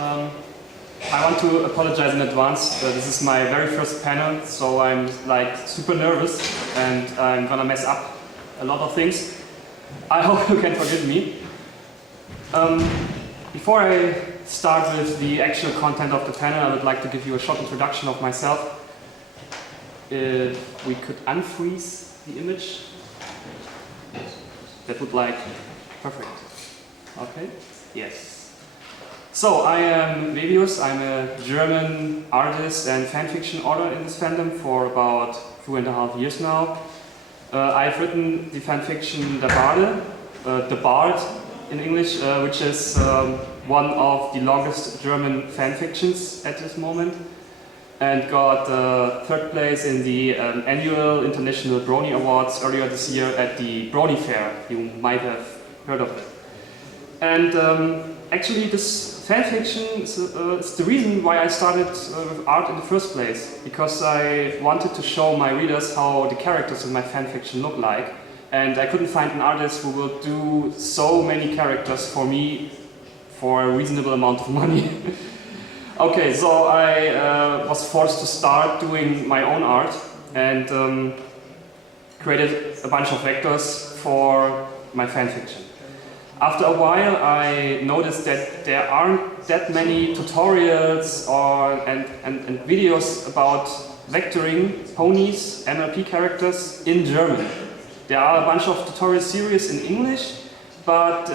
I want to apologize in advance. This is my very first panel, so I'm like super nervous and I'm gonna mess up a lot of things. I hope you can forgive me. Before I start with the actual content of the panel, I would like to give you a short introduction of myself. If we could unfreeze the image, that would like, perfect. Okay, yes. So I am Wewius. I'm a German artist and fanfiction author in this fandom for about 2.5 years now. I've written the fanfiction The Bard in English, which is one of the longest German fanfictions at this moment, and got third place in the annual International Brony Awards earlier this year at the Brony Fair. You might have heard of it. And actually this fanfiction is the reason why I started with art in the first place, because I wanted to show my readers how the characters in my fanfiction look like, and I couldn't find an artist who will do so many characters for me for a reasonable amount of money. Okay, so I was forced to start doing my own art and created a bunch of vectors for my fanfiction. After a while, I noticed that there aren't that many tutorials and videos about vectoring ponies, NLP characters in German. There are a bunch of tutorial series in English, but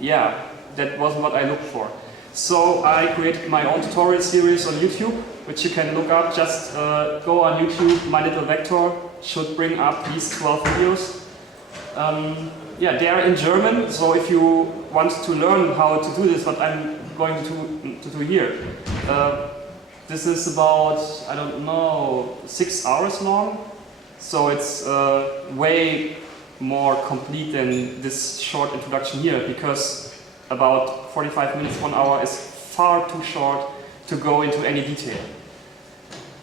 yeah, that wasn't what I looked for. So I created my own tutorial series on YouTube, which you can look up. Just go on YouTube, My Little Vector, should bring up these 12 videos. Yeah, they are in German, so if you want to learn how to do this, what I'm going to do here. This is about, I don't know, 6 hours long, so it's way more complete than this short introduction here, because about 45 minutes, 1 hour is far too short to go into any detail.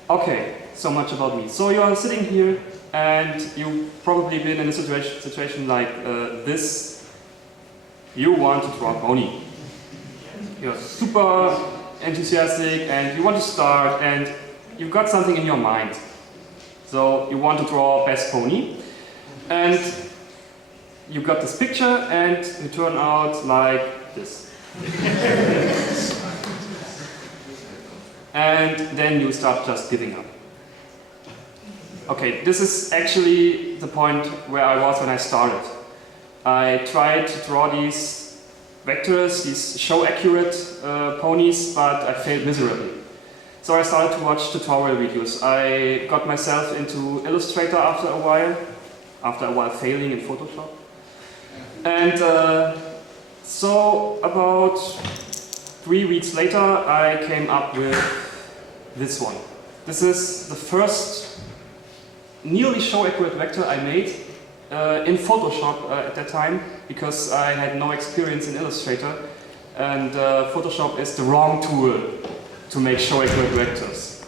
Okay, so much about me. So you are sitting here and you've probably been in a situation like this. You want to draw a pony. You're super enthusiastic and you want to start and you've got something in your mind. So you want to draw best pony and you got this picture and you turn out like this. And then you start just giving up. Okay, this is actually the point where I was when I started. I tried to draw these vectors, these show-accurate ponies, but I failed miserably. So I started to watch tutorial videos. I got myself into Illustrator after a while failing in Photoshop. And so about 3 weeks later, I came up with this one. This is the first nearly show-accurate vector I made in Photoshop at that time, because I had no experience in Illustrator, and Photoshop is the wrong tool to make show-accurate vectors.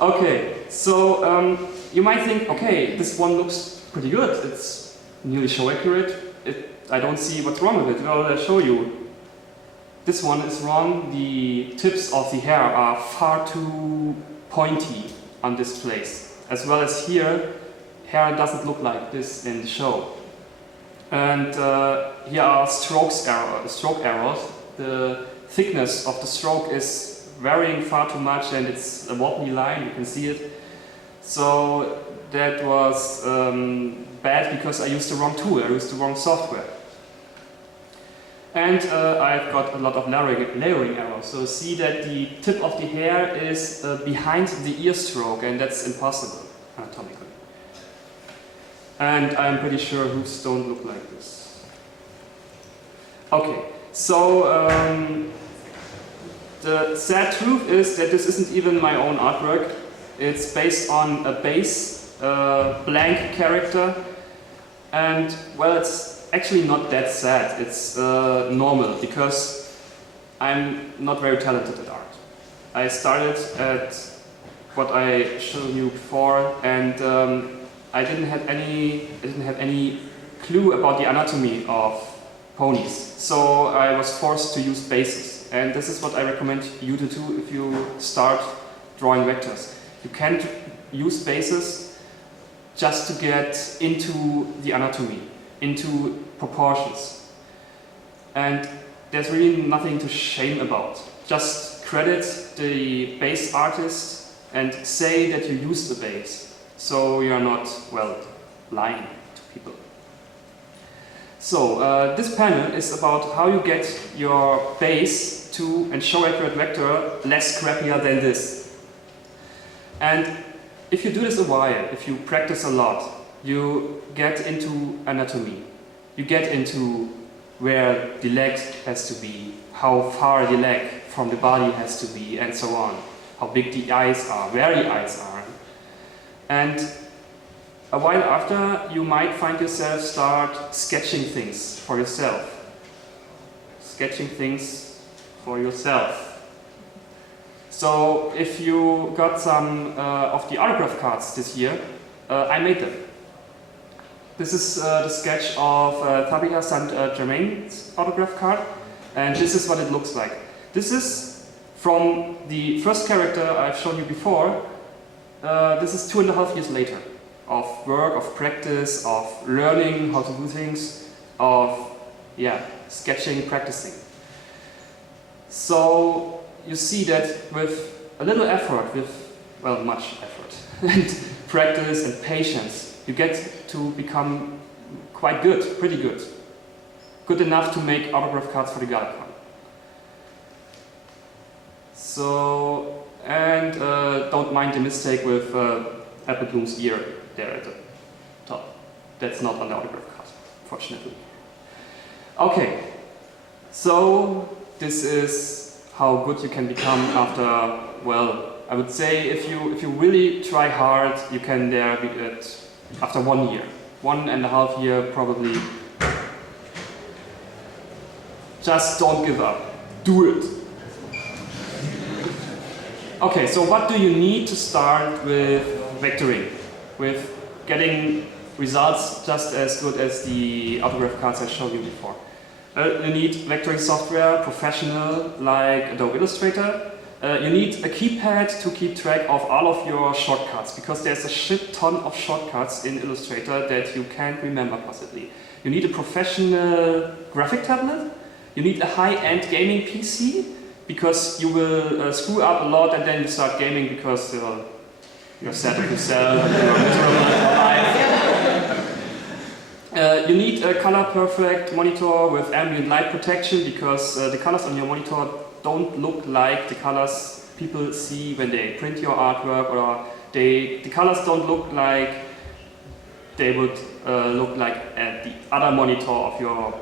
Okay, so you might think, okay, this one looks pretty good. It's nearly show-accurate. I don't see what's wrong with it. Well, I'll show you. This one is wrong. The tips of the hair are far too pointy on this place. As well as here, hair doesn't look like this in the show. And here are stroke errors. The thickness of the stroke is varying far too much and it's a wobbly line, you can see it. So that was bad because I used the wrong tool, I used the wrong software. And I've got a lot of layering errors. So see that the tip of the hair is behind the ear stroke, and that's impossible anatomically. And I'm pretty sure hooves don't look like this. Okay, so the sad truth is that this isn't even my own artwork. It's based on a base blank character, and well, it's actually not that sad. It's normal, because I'm not very talented at art. I started at what I showed you before, and I didn't have any clue about the anatomy of ponies. So I was forced to use bases. And this is what I recommend you to do if you start drawing vectors. You can't use bases just to get into the anatomy, into proportions. And there's really nothing to shame about. Just credit the base artist and say that you used the base. So you're not, well, lying to people. So this panel is about how you get your base to and show accurate vector less crappier than this. And if you do this a while, if you practice a lot, you get into anatomy. You get into where the leg has to be, how far the leg from the body has to be, and so on. How big the eyes are, where the eyes are. And a while after, you might find yourself start sketching things for yourself. Sketching things for yourself. So if you got some of the autograph cards this year, I made them. This is the sketch of Tabitha St. Germain's autograph card, and this is what it looks like. This is from the first character I've shown you before. This is 2.5 years later of work, of practice, of learning how to do things, of sketching, practicing. So you see that with a little effort, much effort, and practice and patience, you get to become quite good, pretty good. Good enough to make autograph cards for the GalaCon. So, and don't mind the mistake with Apple Bloom's ear there at the top. That's not on the autograph card, fortunately. Okay, so this is how good you can become after, well, I would say if you really try hard, you can there be at after 1 year. 1.5 years probably. Just don't give up. Do it. Okay, so what do you need to start with vectoring? With getting results just as good as the autograph cards I showed you before. You need vectoring software, professional, like Adobe Illustrator. You need a keypad to keep track of all of your shortcuts, because there's a shit ton of shortcuts in Illustrator that you can't remember possibly. You need a professional graphic tablet. You need a high-end gaming PC, because you will screw up a lot and then you start gaming because you're sad of yourself and you're miserable in life. You need a color-perfect monitor with ambient light protection, because the colors on your monitor don't look like the colors people see when they print your artwork, or the colors don't look like they would look like at the other monitor of your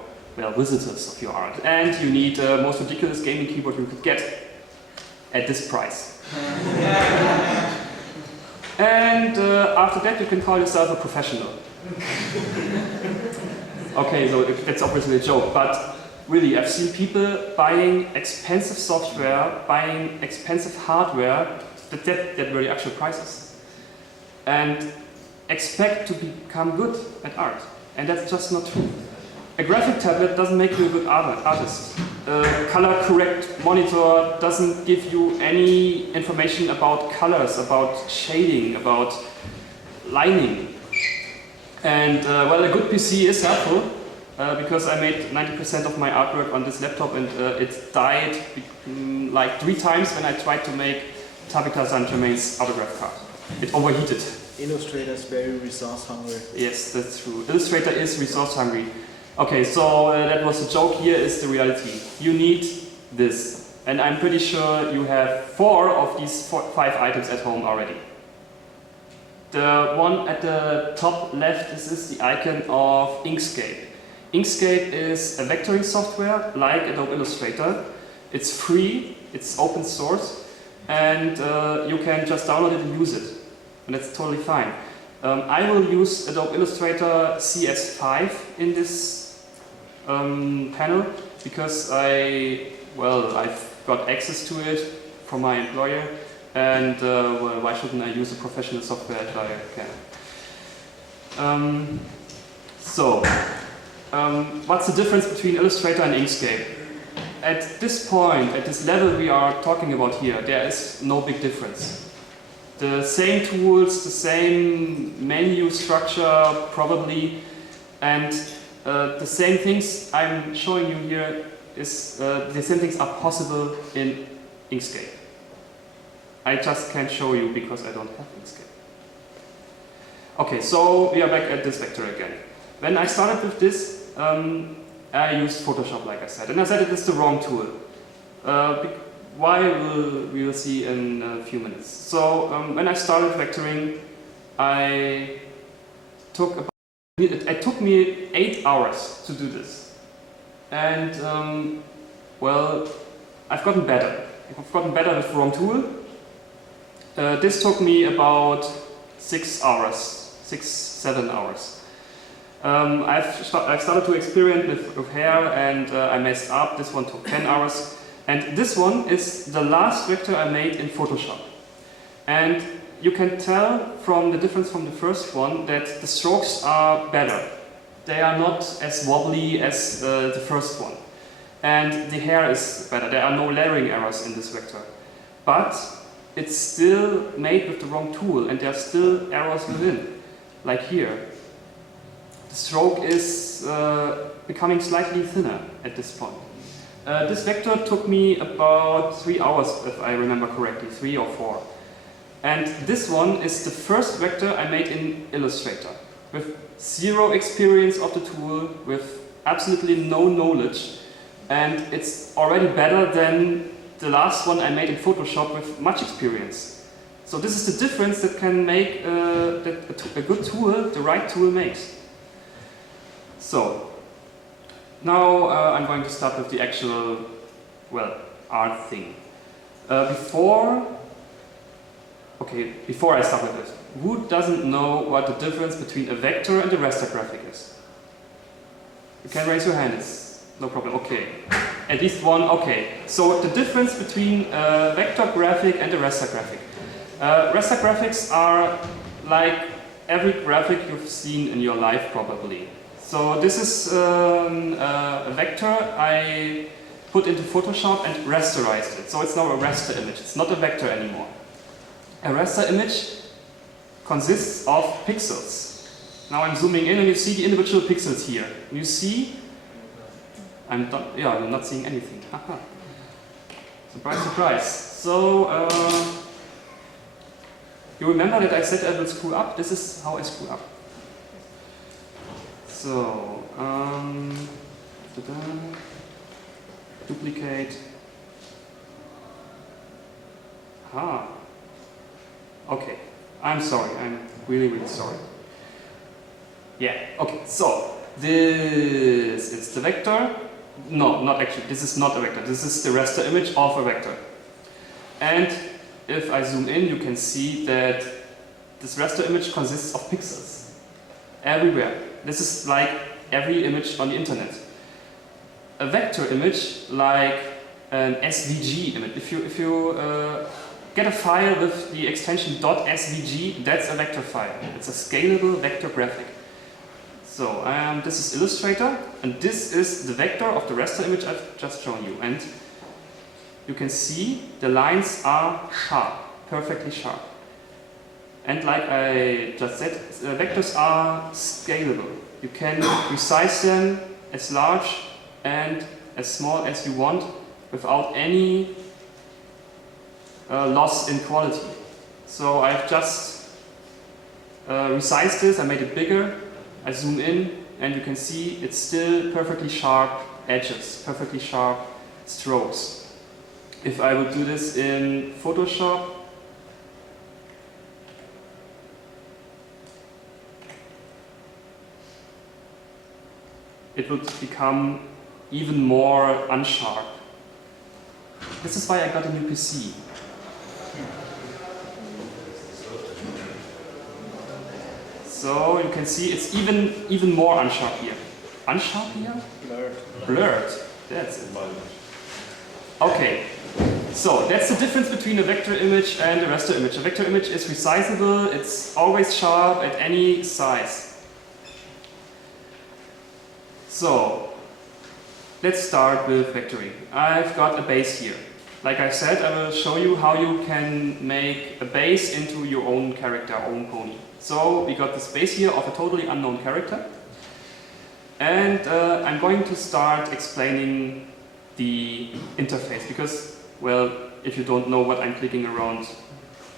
visitors of your art. And you need the most ridiculous gaming keyboard you could get at this price. And after that you can call yourself a professional. Okay, so that's obviously a joke, but really I've seen people buying expensive software, buying expensive hardware that were the actual prices, and expect to become good at art. And that's just not true. A graphic tablet doesn't make you a good artist. A color correct monitor doesn't give you any information about colors, about shading, about lining. And a good PC is helpful, because I made 90% of my artwork on this laptop, and it died like 3 times when I tried to make Tabitha St. Germain's autograph card. It overheated. Illustrator is very resource hungry. Yes, that's true. Illustrator is resource hungry. Okay, so that was a joke. Here is the reality. You need this. And I'm pretty sure you have 4 of these 5 items at home already. The one at the top left is the icon of Inkscape. Inkscape is a vectoring software like Adobe Illustrator. It's free, it's open source, and you can just download it and use it. And that's totally fine. I will use Adobe Illustrator CS5 in this panel, because I've got access to it from my employer, and why shouldn't I use a professional software if I can? what's the difference between Illustrator and Inkscape? At this point, at this level we are talking about here, there is no big difference. The same tools, the same menu structure probably, and the same things I'm showing you here is the same things are possible in Inkscape. I just can't show you because I don't have Inkscape. Okay, so we are back at this vector again. When I started with this, I used Photoshop, like I said, and I said it is the wrong tool. Why we will see in a few minutes. So when I started vectoring, it took me 8 hours to do this, and well, I've gotten better. I've gotten better with the wrong tool. This took me about 6 hours, 7 hours. I've started to experiment with hair, and I messed up. This one took 10 hours. And this one is the last vector I made in Photoshop. And you can tell from the difference from the first one that the strokes are better. They are not as wobbly as the first one. And the hair is better. There are no layering errors in this vector. But it's still made with the wrong tool, and there are still errors within, like here. The stroke is becoming slightly thinner at this point. This vector took me about 3 hours, if I remember correctly, 3 or 4. And this one is the first vector I made in Illustrator, with zero experience of the tool, with absolutely no knowledge, and it's already better than the last one I made in Photoshop with much experience. So this is the difference that can make that a good tool, the right tool, makes. So now I'm going to start with the actual, well, art thing. Before I start with this, who doesn't know what the difference between a vector and a raster graphic is? You can raise your hand, it's no problem. Okay, at least one. Okay, so the difference between a vector graphic and a raster graphic. Raster graphics are like every graphic you've seen in your life probably. So this is a vector I put into Photoshop and rasterized it. So it's now a raster image, it's not a vector anymore. A raster image consists of pixels. Now I'm zooming in and you see the individual pixels here. You see, you're not seeing anything. Surprise, surprise. So, you remember that I said I will screw up? This is how I screw up. So, duplicate. Okay, I'm sorry, I'm really, really sorry. Yeah, okay, so this is the vector. No, not actually, this is not a vector. This is the raster image of a vector. And if I zoom in, you can see that this raster image consists of pixels everywhere. This is like every image on the internet. A vector image, like an SVG image, if you get a file with the extension .svg, that's a vector file. It's a scalable vector graphic. So this is Illustrator, and this is the vector of the raster image I've just shown you. And you can see the lines are sharp, perfectly sharp. And like I just said, vectors are scalable. You can resize them as large and as small as you want without any loss in quality. So I've just resized this, I made it bigger, I zoom in, and you can see it's still perfectly sharp edges, perfectly sharp strokes. If I would do this in Photoshop, it would become even more unsharp. This is why I got a new PC. So you can see it's even more unsharp here. Unsharp here? Blurred. Blurred. That's it. Okay. So that's the difference between a vector image and a raster image. A vector image is resizable, it's always sharp at any size. So, let's start with vectoring. I've got a base here. Like I said, I will show you how you can make a base into your own character, own pony. So, we got this base here of a totally unknown character. And I'm going to start explaining the interface because, well, if you don't know what I'm clicking around,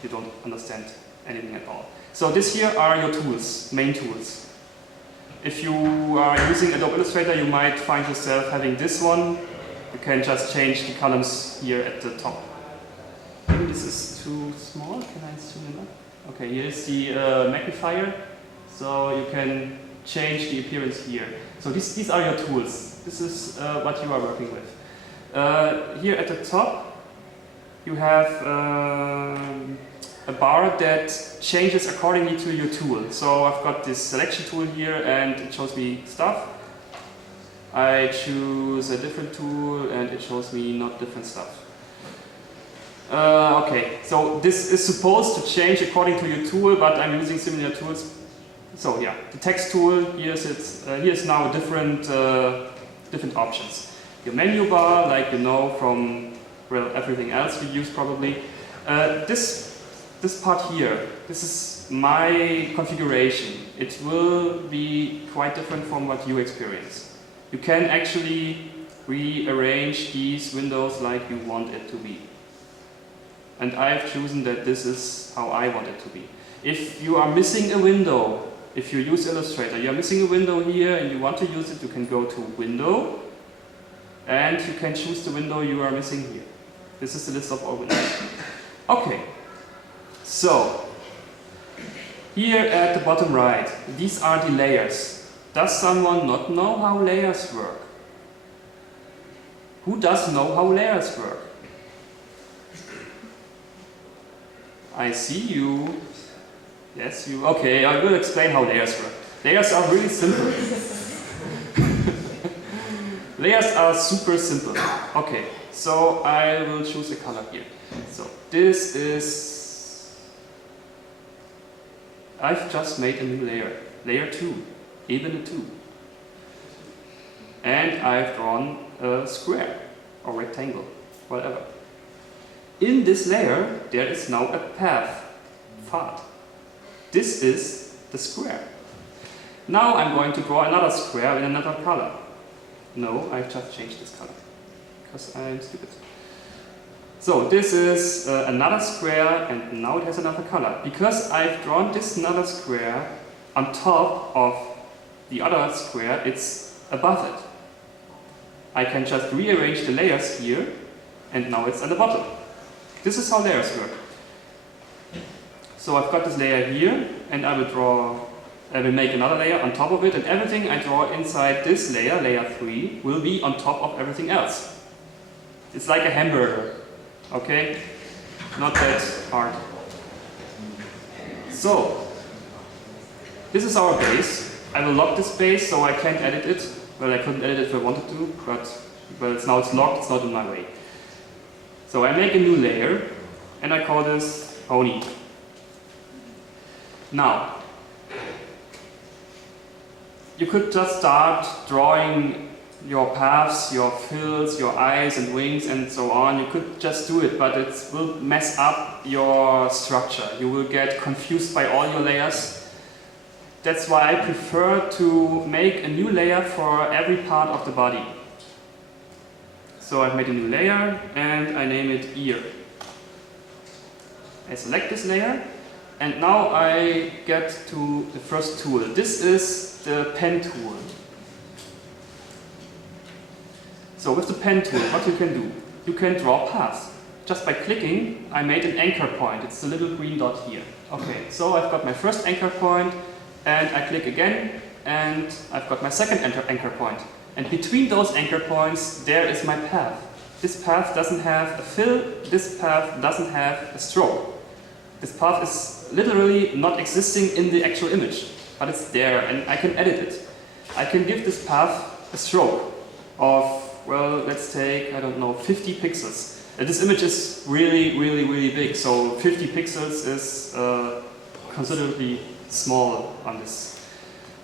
you don't understand anything at all. So this here are your tools, main tools. If you are using Adobe Illustrator, you might find yourself having this one. You can just change the columns here at the top. Maybe this is too small. Can I zoom it up? Okay, here's the magnifier. So you can change the appearance here. So these are your tools. This is what you are working with. Here at the top, you have a bar that changes accordingly to your tool. So I've got this selection tool here and it shows me stuff. I choose a different tool and it shows me not different stuff. Okay, so this is supposed to change according to your tool, but I'm using similar tools. So yeah, the text tool, here's now different options. Your menu bar, like you know from, well, everything else you use probably. This part here, this is my configuration. It will be quite different from what you experience. You can actually rearrange these windows like you want it to be. And I've chosen that this is how I want it to be. If you are missing a window, if you use Illustrator, you are missing a window here and you want to use it, you can go to Window and you can choose the window you are missing here. This is the list of all windows. Okay, so here at the bottom right, these are the layers. Does someone not know how layers work? Who does know how layers work? I see you. Yes, you. Okay, I will explain how layers work. Layers are really simple. Layers are super simple. Okay, so I will choose a color here. So this is... I've just made a new layer. Layer 2. Ebene 2. And I've drawn a square or rectangle, whatever. In this layer, there is now a path, Pfad. This is the square. Now I'm going to draw another square in another color. No, I've just changed this color, because I'm stupid. So this is another square, and now it has another color. Because I've drawn this another square on top of the other square, it's above it. I can just rearrange the layers here, and now it's at the bottom. This is how layers work. So I've got this layer here, and I will make another layer on top of it, and everything I draw inside this layer, layer 3, will be on top of everything else. It's like a hamburger, okay? Not that hard. So, this is our base. I will lock this base so I can't edit it. Well, I couldn't edit it if I wanted to, but well, now it's locked, it's not in my way. So I make a new layer, and I call this pony. Now, you could just start drawing your paths, your fills, your eyes and wings and so on. You could just do it, but it will mess up your structure. You will get confused by all your layers. That's why I prefer to make a new layer for every part of the body. So I've made a new layer and I name it ear. I select this layer and now I get to the first tool. This is the pen tool. So with the pen tool, what you can do? You can draw paths. Just by clicking, I made an anchor point. It's the little green dot here. Okay, so I've got my first anchor point, and I click again, and I've got my second anchor point. And between those anchor points, there is my path. This path doesn't have a fill, this path doesn't have a stroke. This path is literally not existing in the actual image, but it's there, and I can edit it. I can give this path a stroke of, well, let's take, I don't know, 50 pixels. This image is really big, so 50 pixels is considerably small on this.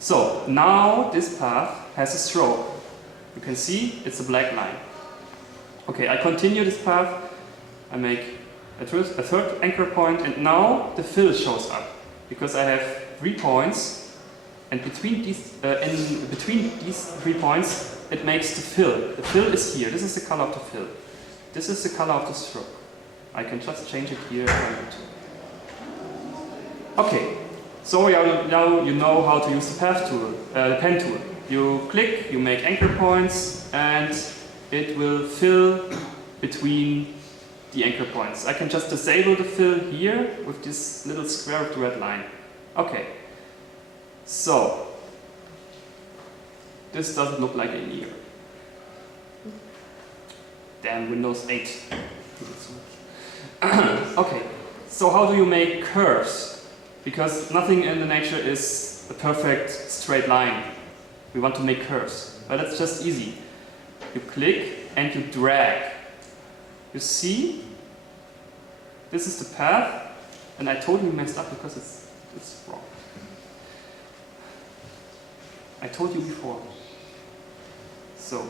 So now this path has a stroke. You can see it's a black line. Okay, I continue this path. I make a third anchor point, and now the fill shows up because I have 3 points, and between these 3 points it makes the fill. The fill is here. This is the color of the fill. This is the color of the stroke. I can just change it here if I want to. Okay, so now you know how to use the path tool, the pen tool. You click, you make anchor points, and it will fill between the anchor points. I can just disable the fill here with this little square with the red line. Okay, so this doesn't look like an ear. Damn Windows 8. Okay, so how do you make curves? Because nothing in the nature is a perfect straight line. We want to make curves, but it's just easy. You click and you drag. You see? This is the path, and I totally messed up because it's wrong. I told you before. So,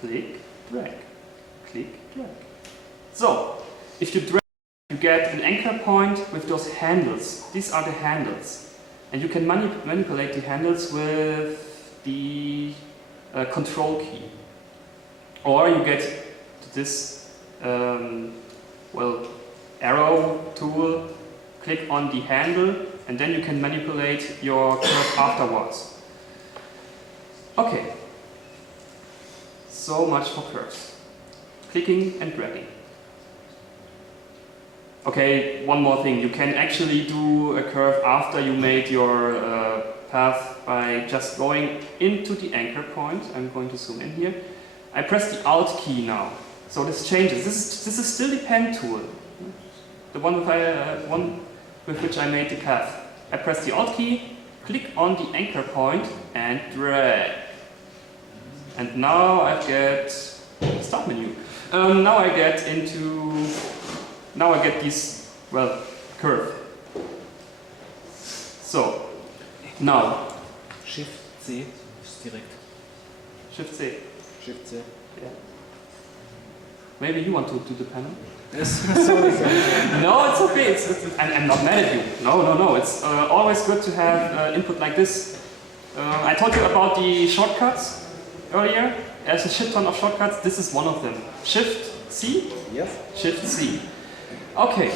click, drag, click, drag. So, if you drag, you get an anchor point with those handles. These are the handles. And you can manipulate the handles with the control key. Or you get this arrow tool, click on the handle, and then you can manipulate your curve afterwards. Okay, so much for curves. Clicking and dragging. Okay, one more thing. You can actually do a curve after you made your path by just going into the anchor point. I'm going to zoom in here. I press the Alt key now. So this changes. This is still the pen tool. The one with which I made the path. I press the Alt key, click on the anchor point and drag. And now I get start menu. Now I get this, curve. So, now. Shift C ist direkt. Shift C. Shift C. Yeah. Maybe you want to do the panel? Yes, sorry. No, it's okay. I'm not mad at you. No. It's always good to have input like this. I told you about the shortcuts earlier. There's a shit ton of shortcuts. This is one of them. Shift C? Yes. Shift C. Okay.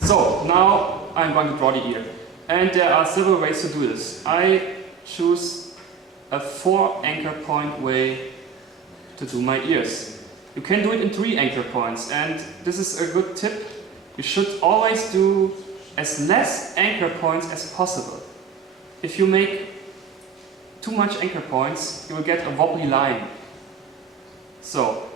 So, now I'm going to draw the ear. And there are several ways to do this. I choose a 4 anchor point way to do my ears. You can do it in 3 anchor points, and this is a good tip. You should always do as less anchor points as possible. If you make too much anchor points, you will get a wobbly line. So,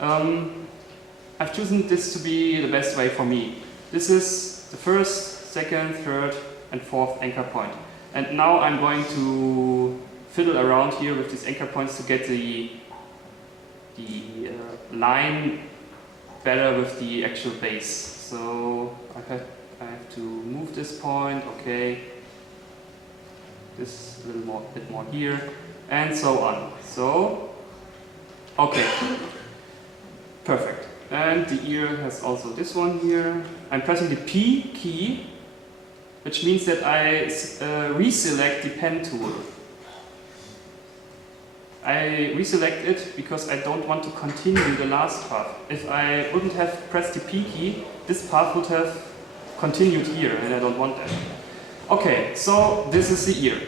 I've chosen this to be the best way for me. This is the first, second, third, and fourth anchor point. And now I'm going to fiddle around here with these anchor points to get the line better with the actual base. So I have to move this point, okay, this a little bit more here, and so on. So, okay, perfect. And the ear has also this one here. I'm pressing the P key, which means that I reselect the pen tool. I reselect it because I don't want to continue the last path. If I wouldn't have pressed the P key, this path would have continued here, and I don't want that. Okay, so this is the ear.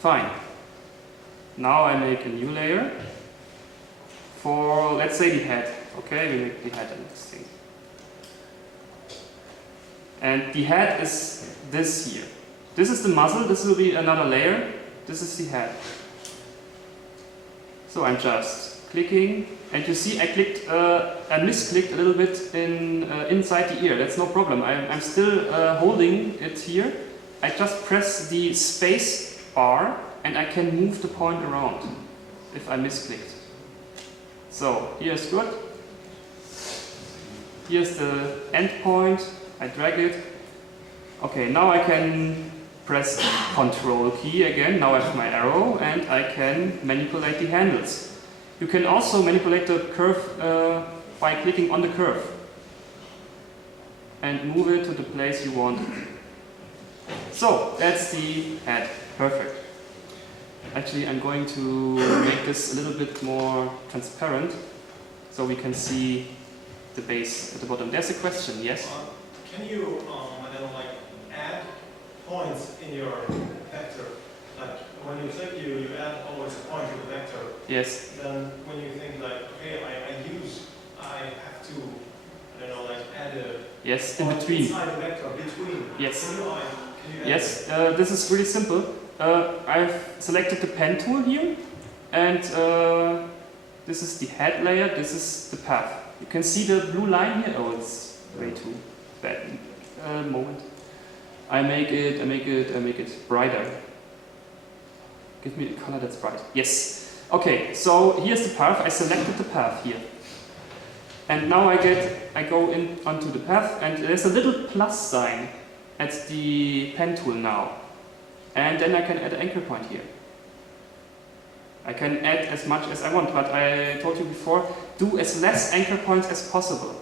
Fine. Now I make a new layer for, let's say, the head. Okay, we make the head the next thing. And the head is this here. This is the muzzle, this will be another layer. This is the head. So I'm just clicking, and you see I misclicked a little bit inside the ear. That's no problem. I'm still holding it here. I just press the space bar, and I can move the point around if I misclicked. So here's good. Here's the end point. I drag it. Okay, now I can press the Control key again. Now I have my arrow and I can manipulate the handles. You can also manipulate the curve by clicking on the curve and move it to the place you want it. So that's the head. Perfect. Actually, I'm going to make this a little bit more transparent so we can see the base at the bottom. There's a question, yes? Can you, I don't know, like add points in your vector? Like when you click, you add always a point to the vector. Yes. Then when you think like, okay, I have to, I don't know, like add a yes, in point between. Inside the vector, between. Yes. Can you add Yes, this is really simple. I've selected the pen tool here, and this is the head layer, this is the path. You can see the blue line here. Oh, it's way too bad. Moment. I make it brighter. Give me a color that's bright. Yes. Okay, so here's the path. I selected the path here. And now I go in onto the path, and there's a little plus sign at the pen tool now. And then I can add an anchor point here. I can add as much as I want, but I told you before, do as less anchor points as possible.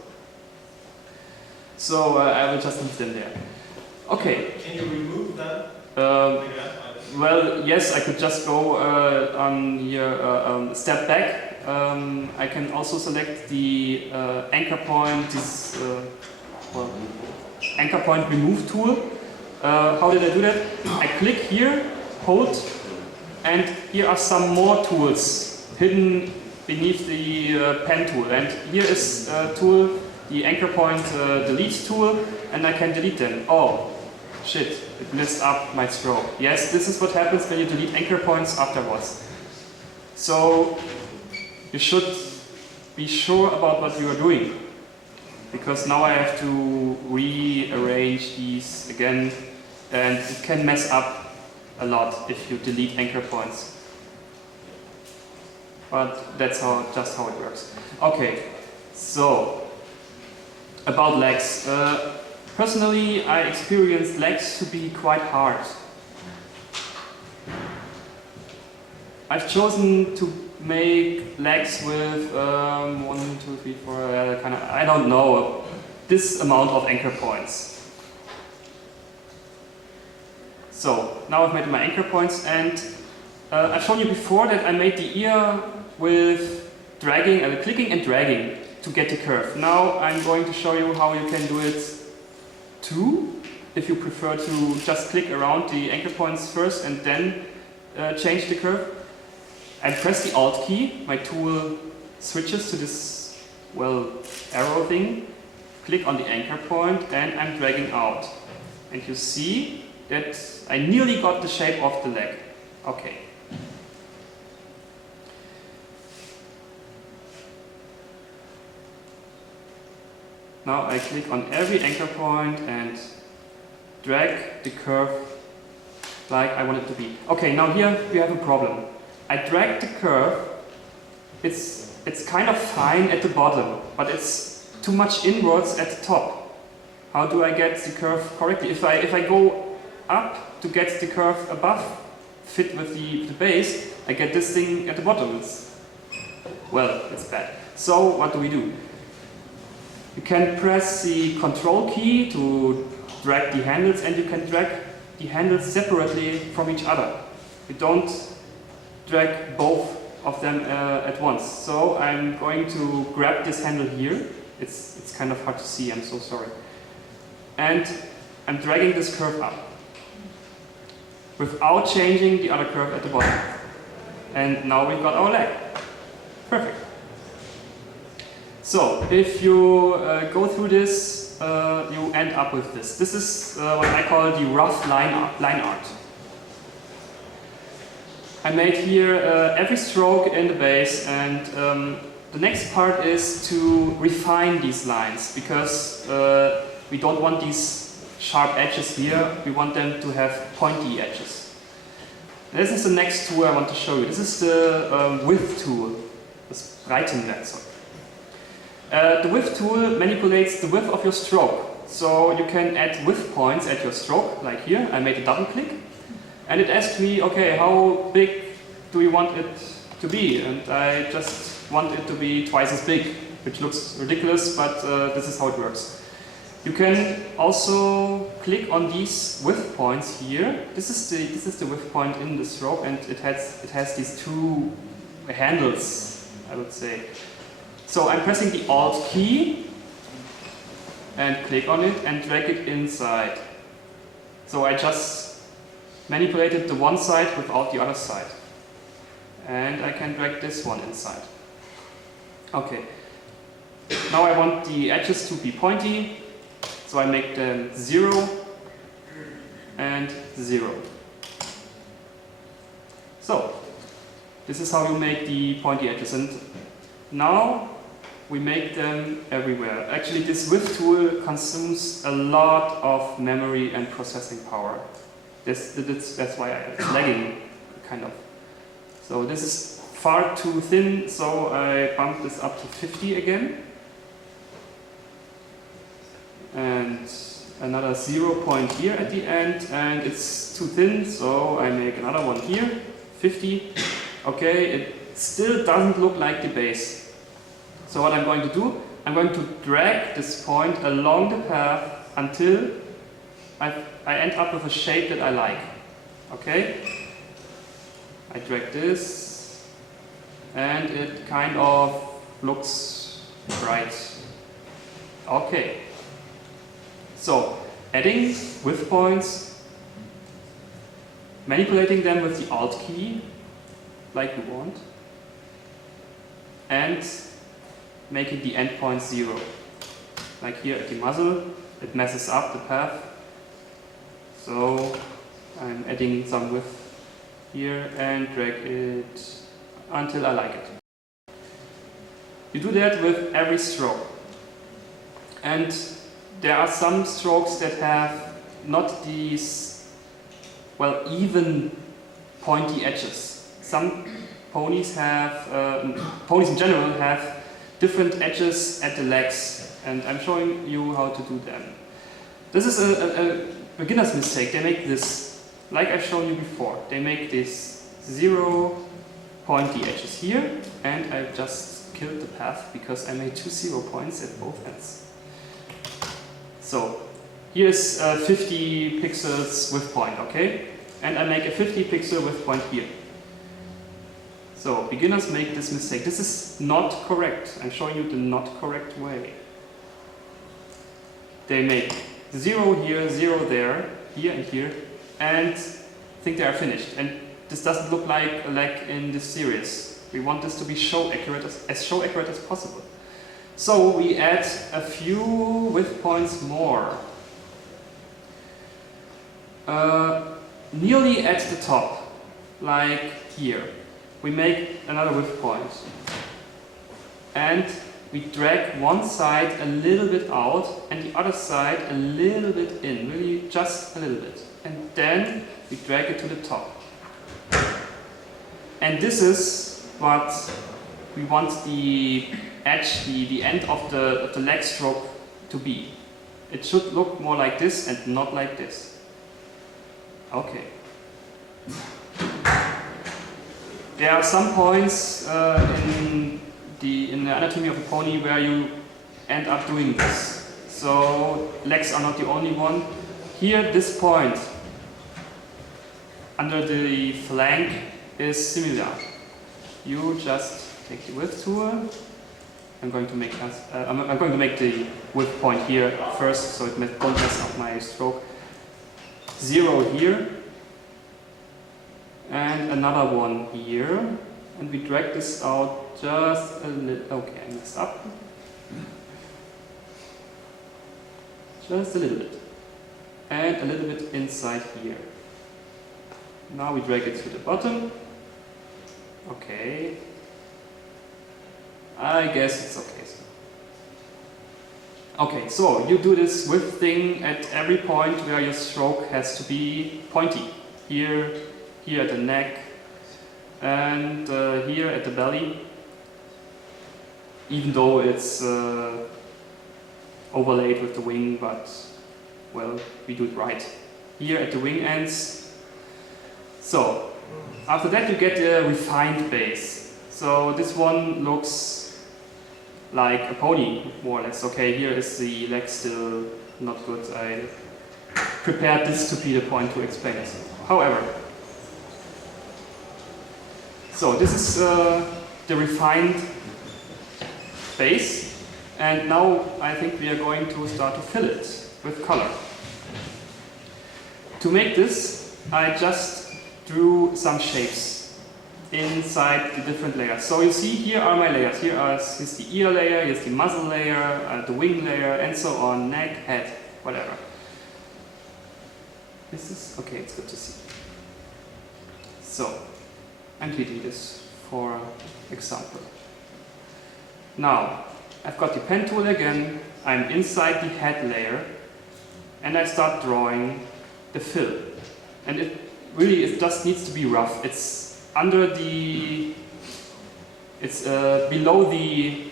So I will just leave them there. Okay. Can you remove that? Well, yes, I could just go on here, step back. I can also select the anchor point, this anchor point remove tool. How did I do that? I click here, hold, and here are some more tools hidden beneath the pen tool. And here is a tool, the anchor point delete tool, and I can delete them. Oh, shit, it messed up my stroke. Yes, this is what happens when you delete anchor points afterwards. So you should be sure about what you are doing, because now I have to rearrange these again, and it can mess up a lot if you delete anchor points. But that's just how it works. Okay, so about legs. Personally, I experienced legs to be quite hard. I've chosen to make legs with 1, 2, 3, 4, kind of, I don't know, this amount of anchor points. So now I've made my anchor points, and I've shown you before that I made the ear with dragging, clicking and dragging to get the curve. Now I'm going to show you how you can do it too, if you prefer to just click around the anchor points first and then change the curve. I press the Alt key, my tool switches to this, well, arrow thing, click on the anchor point, and I'm dragging out. And you see that I nearly got the shape of the leg. Okay. Now I click on every anchor point and drag the curve like I want it to be. Okay, now here we have a problem. I drag the curve, it's kind of fine at the bottom, but it's too much inwards at the top. How do I get the curve correctly? If I go up to get the curve above, fit with the base, I get this thing at the bottom. It's bad. So what do? You can press the Control key to drag the handles, and you can drag the handles separately from each other. You don't drag both of them at once. So I'm going to grab this handle here. It's kind of hard to see, I'm so sorry. And I'm dragging this curve up without changing the other curve at the bottom. And now we've got our leg. Perfect. So if you go through this, you end up with this. This is what I call the rough line art. I made here every stroke in the base, and the next part is to refine these lines, because we don't want these sharp edges here, we want them to have pointy edges. This is the next tool I want to show you. This is the width tool, das Breitenwerkzeug. The width tool manipulates the width of your stroke. So you can add width points at your stroke, like here. I made a double click. And it asked me, okay, how big do you want it to be? And I just want it to be twice as big, which looks ridiculous, but this is how it works. You can also click on these width points here. This is the width point in the stroke, and it has these two handles, I would say. So I'm pressing the Alt key and click on it and drag it inside. So I just manipulated the one side without the other side. And I can drag this one inside. Okay. Now I want the edges to be pointy. So I make them 0 and 0. So, this is how you make the pointy edges. And now we make them everywhere. Actually, this width tool consumes a lot of memory and processing power. That's why it's lagging, kind of. So this is far too thin, so I bumped this up to 50 again. And another 0 point here at the end, and it's too thin, so I make another one here, 50. Okay, it still doesn't look like the base. So what I'm going to do, I'm going to drag this point along the path until I end up with a shape that I like. Okay? I drag this, and it kind of looks right. Okay. So, adding width points, manipulating them with the Alt key, like you want, and making the endpoint 0. Like here at the muzzle, it messes up the path. So, I'm adding some width here and drag it until I like it. You do that with every stroke. And there are some strokes that have not these, well, even pointy edges. Some ponies have, ponies in general have different edges at the legs, and I'm showing you how to do them. This is a beginner's mistake. They make this, like I've shown you before, they make these 0 pointy edges here, and I've just killed the path because I made 2 0 points at both ends. So here's 50 pixels width point, okay? And I make a 50 pixel width point here. So beginners make this mistake. This is not correct. I'm showing you the not correct way. They make 0 here, 0 there, here and here, and think they are finished. And this doesn't look like a lag in this series. We want this to be show accurate as possible. So we add a few width points more. Nearly at the top, like here. We make another width point. And we drag one side a little bit out and the other side a little bit in, really just a little bit. And then we drag it to the top. And this is what we want the edge, the end of the leg stroke to be. It should look more like this and not like this. Okay. There are some points in the anatomy of a pony where you end up doing this. So legs are not the only one. Here, this point under the flank is similar. You just take the width tool. I'm going to make the width point here first, so it won't mess up my stroke. 0 here, and another one here, and we drag this out just a little. Okay, I messed up. Just a little bit, and a little bit inside here. Now we drag it to the bottom. Okay. I guess it's okay. Okay, so you do this width thing at every point where your stroke has to be pointy. Here, here at the neck, and here at the belly. Even though it's overlaid with the wing, but well, we do it right here at the wing ends. So after that you get a refined base. So this one looks like a pony, more or less. Okay, here is the leg still not good. I prepared this to be the point to explain it. However, so this is the refined base, and now I think we are going to start to fill it with color. To make this, I just drew some shapes inside the different layers. So you see, here are my layers. Here's the ear layer, here's the muzzle layer, the wing layer, and so on, neck, head, whatever. This is, okay, it's good to see. So, I'm deleting this for example. Now, I've got the pen tool again, I'm inside the head layer, and I start drawing the fill. And it just needs to be rough. It's below the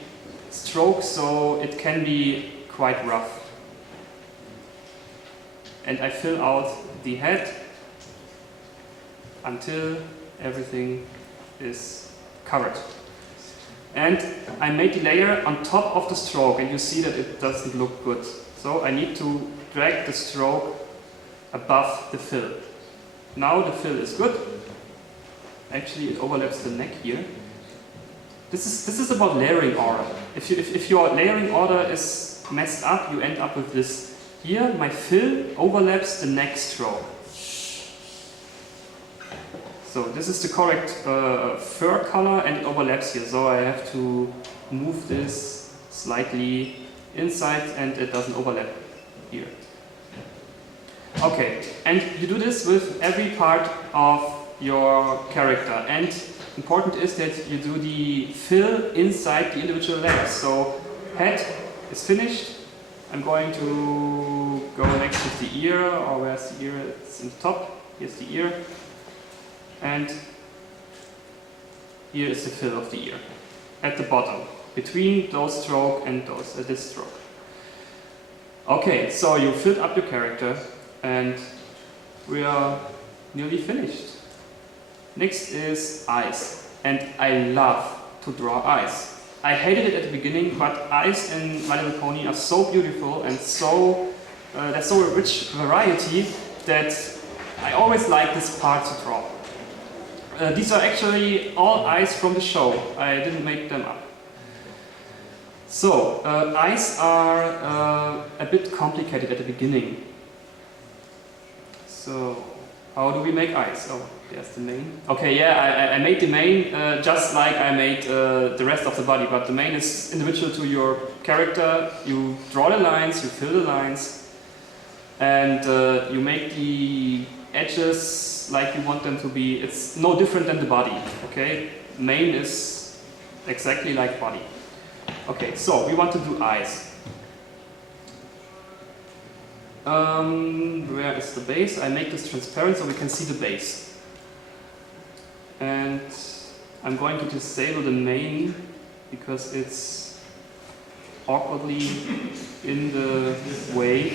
stroke, so it can be quite rough. And I fill out the head until everything is covered. And I made the layer on top of the stroke, and you see that it doesn't look good. So I need to drag the stroke above the fill. Now the fill is good. Actually, it overlaps the neck here. This is about layering order. If your layering order is messed up, you end up with this. Here, my fill overlaps the neck stroke. So this is the correct fur color, and it overlaps here. So I have to move this slightly inside, and it doesn't overlap here. Okay, and you do this with every part of your character. And important is that you do the fill inside the individual layers. So head is finished. I'm going to go next to the ear, or where's the ear? It's in the top. Here's the ear. And here is the fill of the ear. At the bottom, between those stroke and this stroke. Okay, so you filled up your character, and we are nearly finished. Next is eyes. And I love to draw eyes. I hated it at the beginning, but eyes in My Little Pony are so beautiful and so there's so a rich variety that I always like this part to draw. These are actually all eyes from the show. I didn't make them up. So, eyes are a bit complicated at the beginning. So, how do we make eyes? Oh, there's the mane. Okay, yeah, I made the mane just like I made the rest of the body, but the mane is individual to your character. You draw the lines, you fill the lines, and you make the edges like you want them to be. It's no different than the body, okay? Mane is exactly like body. Okay, so we want to do eyes. Where is the base? I make this transparent so we can see the base. And I'm going to disable the mane because it's awkwardly in the way.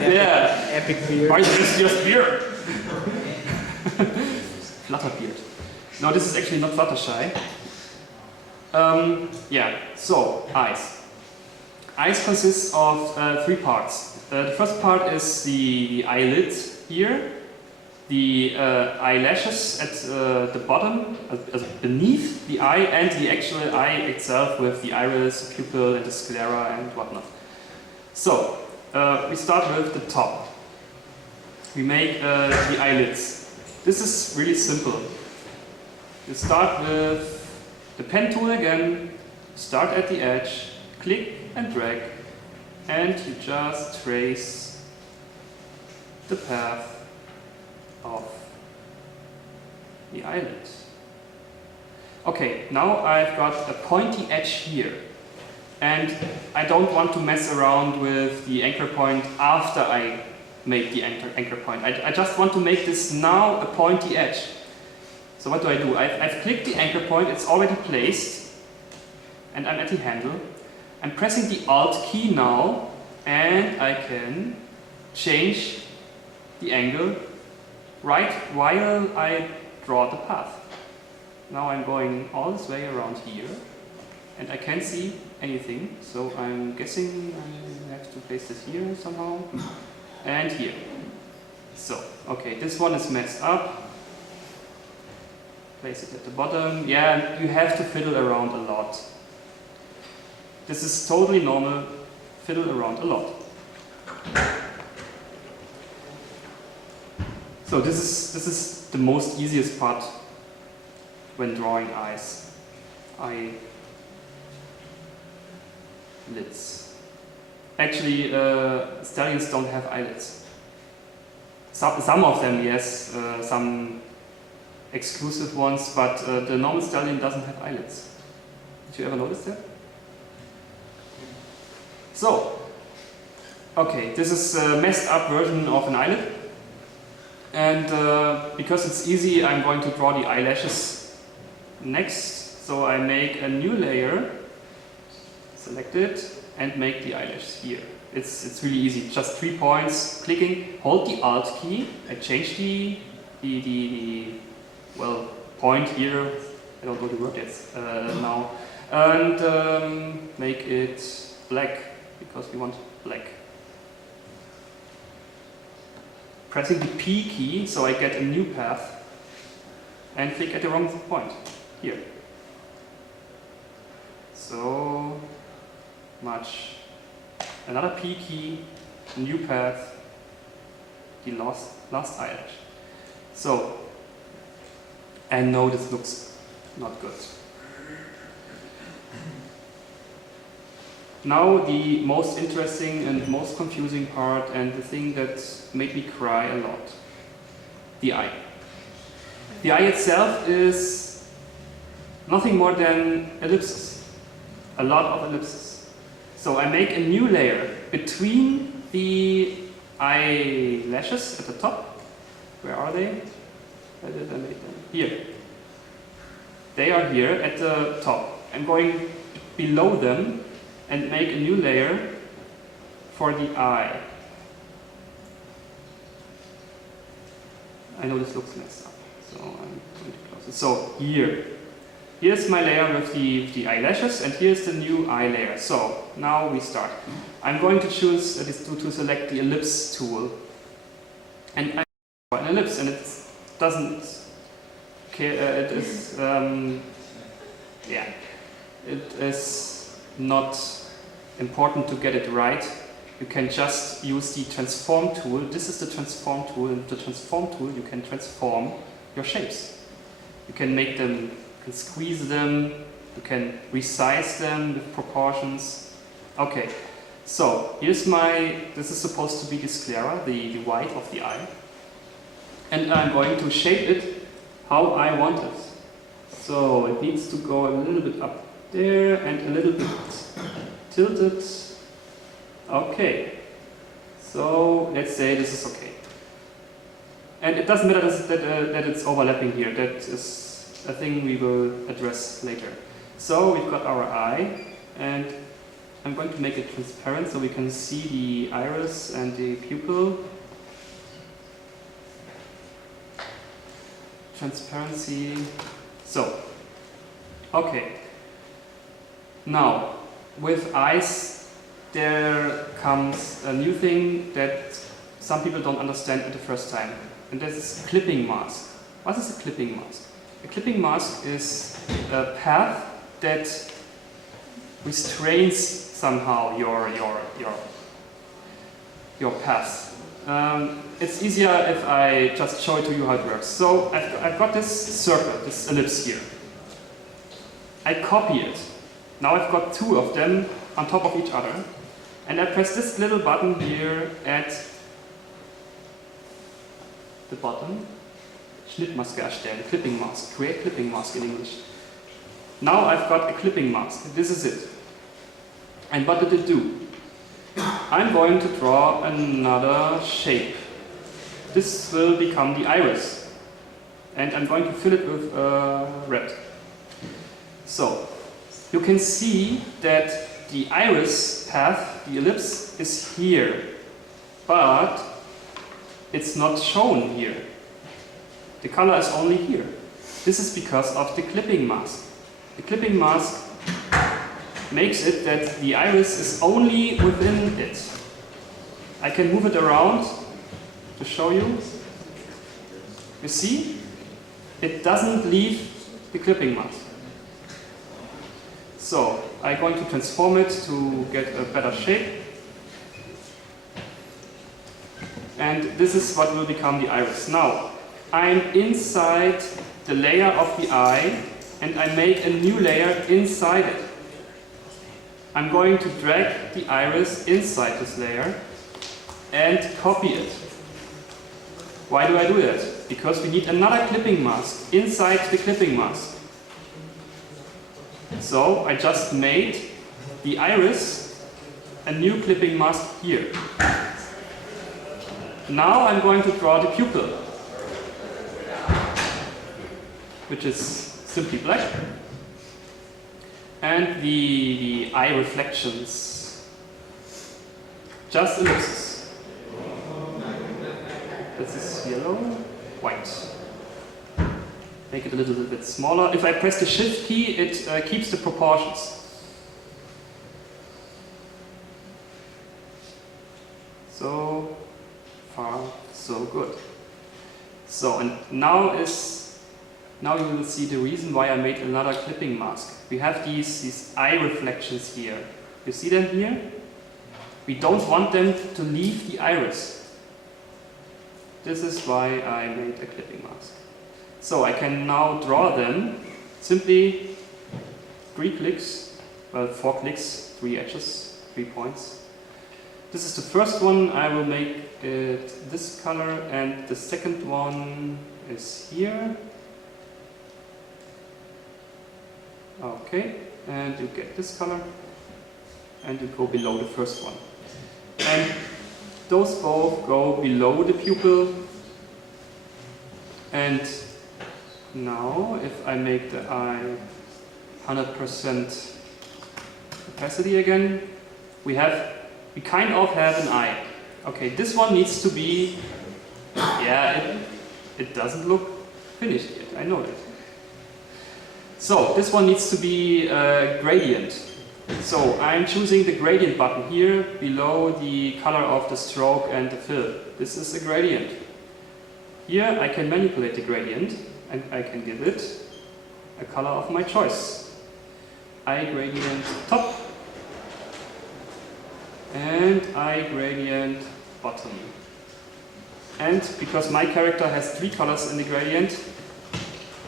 Yeah, Epic beard. why is this just beard? Flutterbeard. No, this is actually not Fluttershy. Yeah, so eyes. Eyes consists of 3 parts. The first part is the eyelid here, the eyelashes at the bottom, beneath the eye, and the actual eye itself with the iris, pupil, and the sclera and whatnot. So, we start with the top. We make the eyelids. This is really simple. You start with the pen tool again, start at the edge, click and drag, and you just trace the path of the eyelid. Okay, now I've got a pointy edge here, and I don't want to mess around with the anchor point after I make the anchor point. I just want to make this now a pointy edge. So what do? I've clicked the anchor point, it's already placed, and I'm at the handle. I'm pressing the Alt key now, and I can change the angle right while I draw the path. Now I'm going all this way around here, and I can't see anything, so I'm guessing I have to place this here somehow, and here. So, okay, this one is messed up. Place it at the bottom. Yeah, you have to fiddle around a lot. This is totally normal. Fiddle around a lot. So this is the most easiest part when drawing eyes. Eyelids. Actually, stallions don't have eyelids. Some of them, yes. Some exclusive ones, but the normal stallion doesn't have eyelids. Did you ever notice that? So, okay, this is a messed up version of an eyelid. And because it's easy, I'm going to draw the eyelashes next. So I make a new layer, select it, and make the eyelashes here. It's really easy, just 3 points, clicking, hold the Alt key, I change the well, point here, I don't know the word yet now, and make it black, because we want black. Pressing the P key, so I get a new path, and click at the wrong point, here. So much. Another P key, new path, the last eyelash. So, and no, this looks not good. Now the most interesting and most confusing part, and the thing that made me cry a lot. The eye. The eye itself is nothing more than ellipses. A lot of ellipses. So I make a new layer between the eyelashes at the top. Where are they? Where did I make them? Here. They are here at the top. I'm going below them and make a new layer for the eye. I know this looks messed up, so I'm going to close it. So here. Here's my layer with the eyelashes, and here's the new eye layer. So now we start. I'm going to choose to select the ellipse tool, and I draw an ellipse, and it doesn't care. It is yeah, it is not important to get it right. You can just use the transform tool. This is the transform tool, and with the transform tool you can transform your shapes. You can make them. Squeeze them, you can resize them with proportions. Okay, so here's this is supposed to be the sclera, the white of the eye. And I'm going to shape it how I want it. So it needs to go a little bit up there and a little bit tilted. Okay, so let's say this is okay. And it doesn't matter that it's overlapping here, that is a thing we will address later. So we've got our eye, and I'm going to make it transparent so we can see the iris and the pupil. Transparency. So, okay. Now, with eyes, there comes a new thing that some people don't understand at the first time, and that is clipping mask. What is a clipping mask? A clipping mask is a path that restrains somehow your path. It's easier if I just show it to you how it works. So I've got this circle, this ellipse here. I copy it. Now I've got 2 of them on top of each other, and I press this little button here at the bottom. Schnittmaske erstellen, clipping mask, create clipping mask in English. Now I've got a clipping mask, this is it. And what did it do? I'm going to draw another shape. This will become the iris. And I'm going to fill it with red. So, you can see that the iris path, the ellipse, is here, but it's not shown here. The color is only here. This is because of the clipping mask. The clipping mask makes it that the iris is only within it. I can move it around to show you. You see? It doesn't leave the clipping mask. So I'm going to transform it to get a better shape. And this is what will become the iris. Now, I'm inside the layer of the eye, and I make a new layer inside it. I'm going to drag the iris inside this layer and copy it. Why do I do that? Because we need another clipping mask inside the clipping mask. So I just made the iris a new clipping mask here. Now I'm going to draw the pupil, which is simply black, and the eye reflections, just ellipses. This is yellow, white. Make it a little bit smaller. If I press the Shift key, it keeps the proportions. So far, so good. So, and now you will see the reason why I made another clipping mask. We have these eye reflections here. You see them here? We don't want them to leave the iris. This is why I made a clipping mask. So I can now draw them simply 3 clicks, well 4 clicks, 3 edges, 3 points. This is the first one. I will make it this color, and the second one is here. Okay, and you get this color, and you go below the first one. And those both go below the pupil. And now, if I make the eye 100% opacity again, we kind of have an eye. Okay, this one needs to be, it doesn't look finished yet, I know that. So, this one needs to be gradient. So, I'm choosing the gradient button here below the color of the stroke and the fill. This is a gradient. Here I can manipulate the gradient, and I can give it a color of my choice. Eye gradient top and eye gradient bottom. And because my character has 3 colors in the gradient,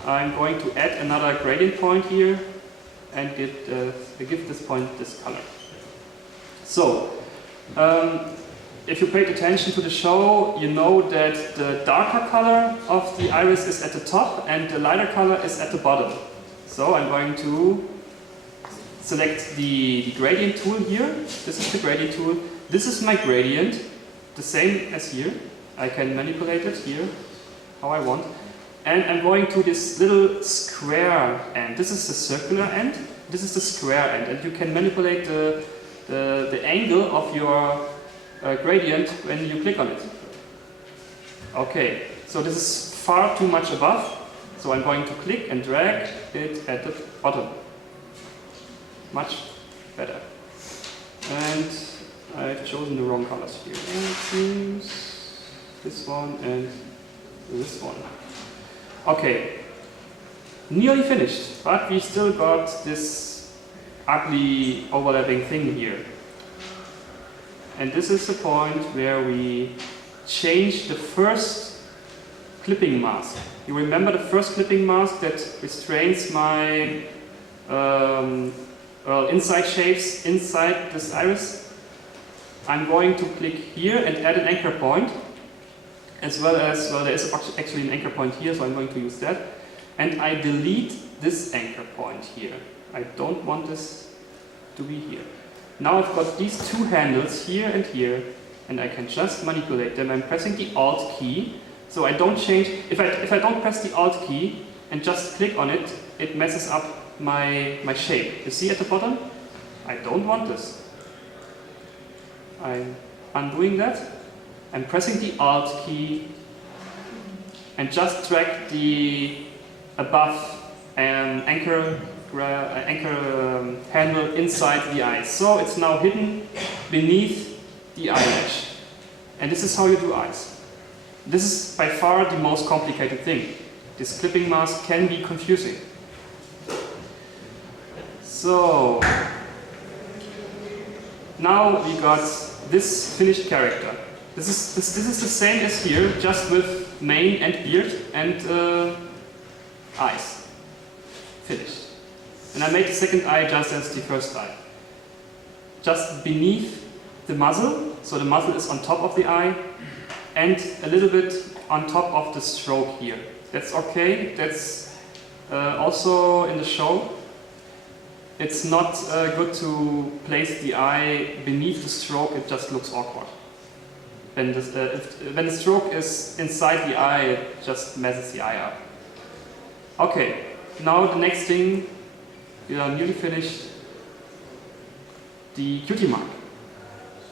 I'm going to add another gradient point here and give this point this color. So, if you paid attention to the show, you know that the darker color of the iris is at the top and the lighter color is at the bottom. So I'm going to select the gradient tool here. This is the gradient tool. This is my gradient, the same as here. I can manipulate it here how I want. And I'm going to this little square end. This is the circular end, this is the square end. And you can manipulate the angle of your gradient when you click on it. Okay, so this is far too much above, so I'm going to click and drag it at the bottom. Much better. And I've chosen the wrong colors here. And it seems this one and this one. Okay, nearly finished, but we still got this ugly overlapping thing here. And this is the point where we change the first clipping mask. You remember the first clipping mask that restrains my inside shapes inside this iris? I'm going to click here and add an anchor point, as well as, well, there is actually an anchor point here, so I'm going to use that. And I delete this anchor point here. I don't want this to be here. Now I've got these 2 handles here, and I can just manipulate them. I'm pressing the Alt key, so I don't change. If I don't press the Alt key and just click on it, it messes up my shape. You see at the bottom? I don't want this. I'm undoing that. I'm pressing the Alt key and just drag the above anchor handle inside the eye. So it's now hidden beneath the eyelash. And this is how you do eyes. This is by far the most complicated thing. This clipping mask can be confusing. So now we got this finished character. This is the same as here, just with mane and beard and eyes. Finished. And I made the second eye just as the first eye. Just beneath the muzzle, so the muzzle is on top of the eye, and a little bit on top of the stroke here. That's okay, that's also in the show. It's not good to place the eye beneath the stroke, it just looks awkward. When the stroke is inside the eye, it just messes the eye up. Okay, now the next thing, we are nearly finished, the cutie mark.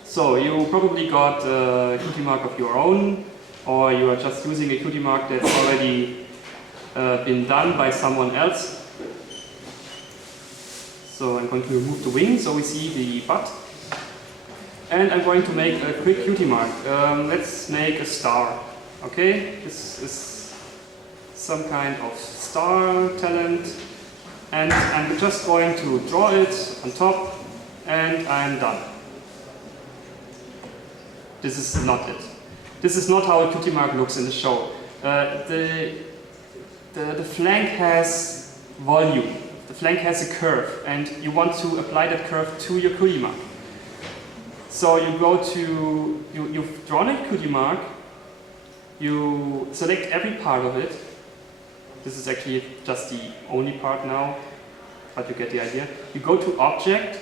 So you probably got a cutie mark of your own, or you are just using a cutie mark that's already been done by someone else. So I'm going to remove the wing so we see the butt. And I'm going to make a quick cutie mark. Let's make a star. Okay, this is some kind of star talent. And I'm just going to draw it on top, and I'm done. This is not it. This is not how a cutie mark looks in the show. The flank has volume. The flank has a curve, and you want to apply that curve to your cutie mark. So you go to, you've drawn a cutie mark, you select every part of it. This is actually just the only part now, but you get the idea. You go to Object,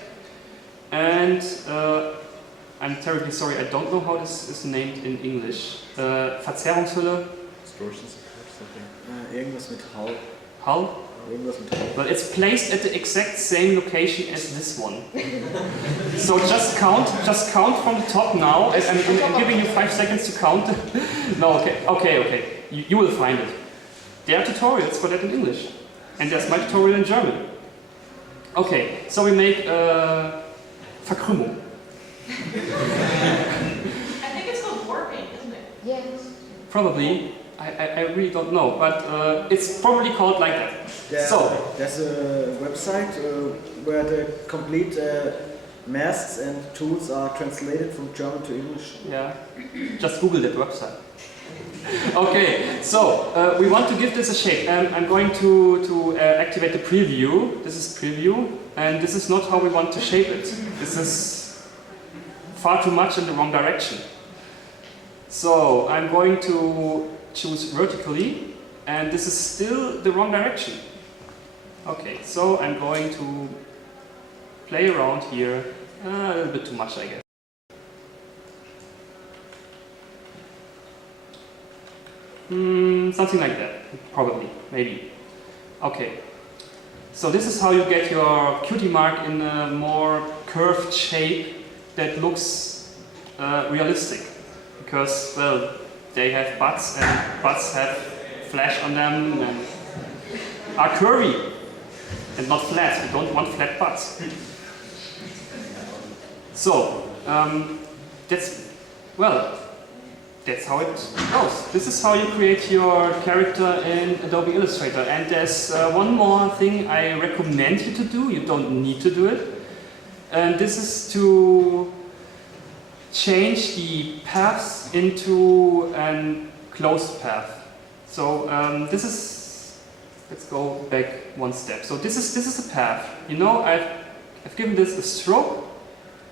and I'm terribly sorry, I don't know how this is named in English. Verzerrungshülle? Distortion support, something. Irgendwas mit Hull. Hull? Irgendwas mit Hull. But it's placed at the exact same location as this one. So just count from the top now. I'm giving you 5 seconds to count. No, okay. You will find it. There are tutorials for that in English. And there's my tutorial in German. Okay, so we make Verkrümmung. I think it's called warping, isn't it? Yes. Probably. I really don't know, but it's probably called like that. There's a website where the complete masks and tools are translated from German to English. Yeah, just Google that website. Okay, so we want to give this a shape. I'm going to activate the preview. This is preview, and this is not how we want to shape it. This is far too much in the wrong direction. So I'm going to choose vertically, and this is still the wrong direction. Okay, so I'm going to play around here a little bit too much, I guess. Something like that, probably, maybe. Okay, so this is how you get your cutie mark in a more curved shape that looks realistic, because, well, they have butts, and butts have flesh on them and are curvy and not flat. You don't want flat butts. So that's how it goes. This is how you create your character in Adobe Illustrator. And there's one more thing I recommend you to do. You don't need to do it. And this is to change the paths into a closed path. So this is, let's go back one step. So this is a path. You know, I've given this a stroke,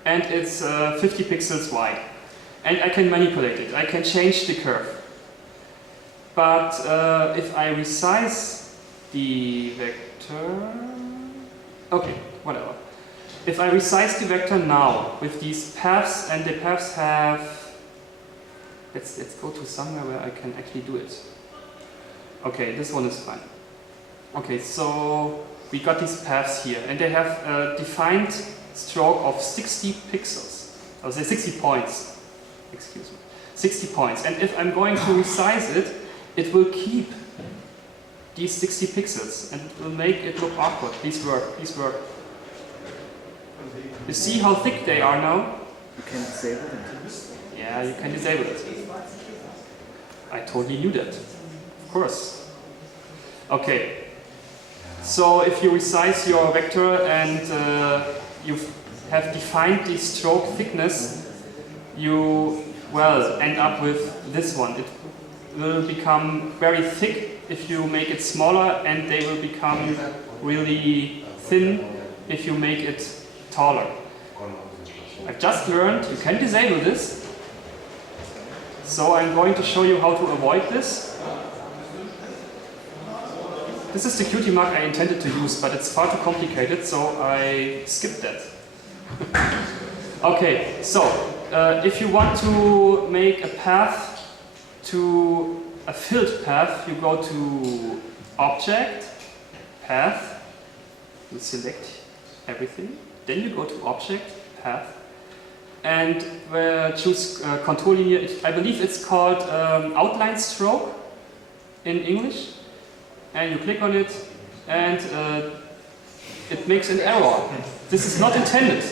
and it's 50 pixels wide. And I can manipulate it. I can change the curve. But if I resize the vector, okay, whatever. If I resize the vector now with these paths, and the paths have, let's go to somewhere where I can actually do it. Okay, this one is fine. Okay, so we got these paths here, and they have defined stroke of 60 pixels. I would say 60 points. Excuse me. 60 points. And if I'm going to resize it, it will keep these 60 pixels and it will make it look awkward. Please work, please work. You see how thick they are now? You can disable it. Yeah, you can disable it. I totally knew that. Of course. Okay. So if you resize your vector and you have defined the stroke thickness, you, well, end up with this one. It will become very thick if you make it smaller, and they will become really thin if you make it taller. I've just learned you can disable this, so I'm going to show you how to avoid this. This is the cutie mark I intended to use, but it's far too complicated, so I skipped that. Okay, so if you want to make a path to a filled path, you go to Object, Path, you select everything, then you go to Object, Path, and choose contour linear. I believe it's called outline stroke in English, and you click on it, and it makes an error. This is not intended.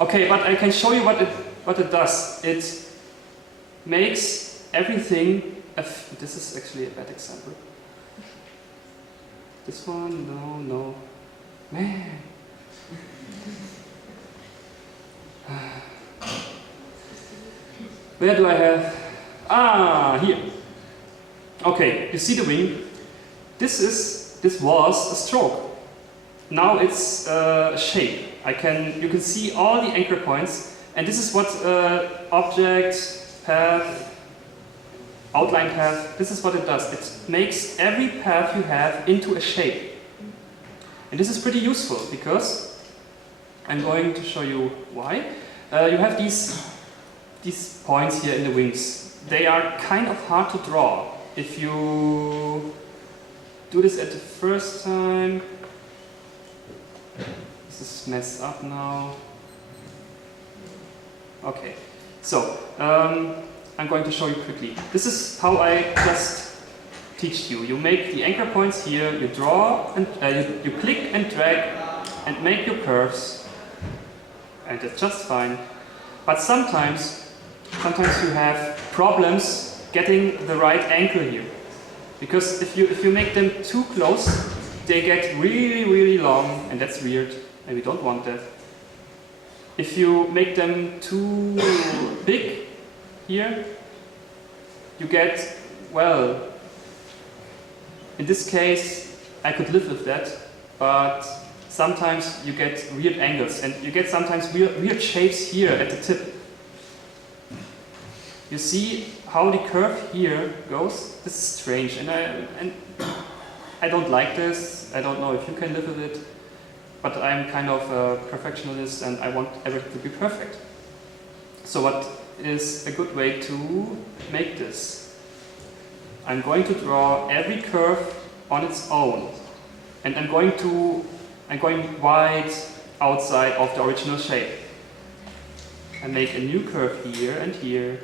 Okay, but I can show you what it does. It makes everything. This is actually a bad example. This one, no, man. Where do I have? Ah, here. Okay, you see the wing. This was a stroke. Now it's a shape. You can see all the anchor points, and this is what object, path, outline path, this is what it does. It makes every path you have into a shape. And this is pretty useful because I'm going to show you why. You have these points here in the wings. They are kind of hard to draw. If you do this at the first time, this is messed up now. Okay, so I'm going to show you quickly. This is how I just teach you. You make the anchor points here, you draw, and you click and drag and make your curves, and it's just fine. But sometimes you have problems getting the right angle here, because if you make them too close, they get really long, and that's weird, and we don't want that. If you make them too big here, you get, well, in this case I could live with that, but sometimes you get weird angles, and you get sometimes weird shapes here at the tip. You see how the curve here goes? This is strange, and I don't like this. I don't know if you can live with it, but I'm kind of a perfectionist and I want everything to be perfect. So what is a good way to make this? I'm going to draw every curve on its own, and I'm going wide outside of the original shape. I make a new curve here and here,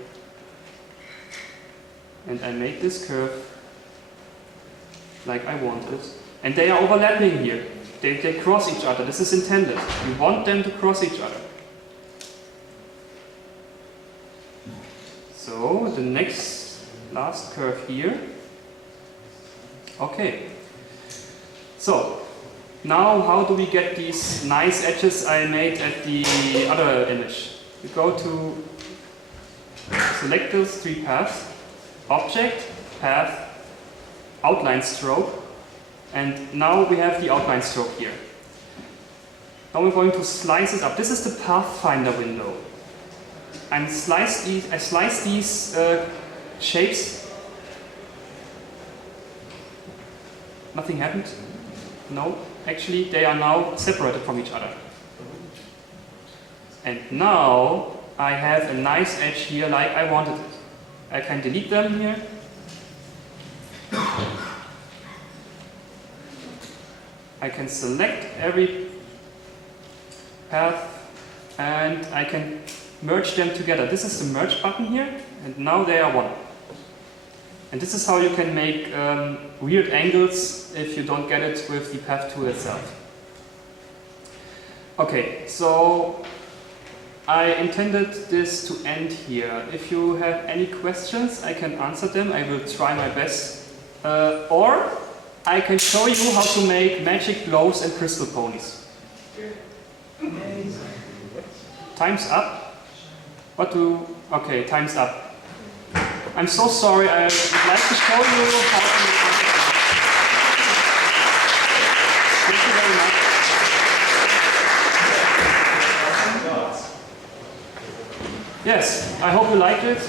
and I make this curve like I want it. And they are overlapping here. They cross each other. This is intended. You want them to cross each other. So the last curve here. Okay. So now how do we get these nice edges I made at the other image? We go to select those three paths. Object, path, outline stroke, and now we have the outline stroke here. Now we're going to slice it up. This is the Pathfinder window. I slice these shapes. Nothing happened? No, actually they are now separated from each other. And now I have a nice edge here like I wanted it. I can delete them here. I can select every path, and I can merge them together. This is the merge button here, and now they are one. And this is how you can make weird angles if you don't get it with the path tool itself. Okay, so I intended this to end here. If you have any questions, I can answer them. I will try my best. Or I can show you how to make magic gloves and crystal ponies. Time's up. Okay, time's up. I'm so sorry, I would like to show you how to make magic gloves. Thank you very much. Yes, I hope you liked it.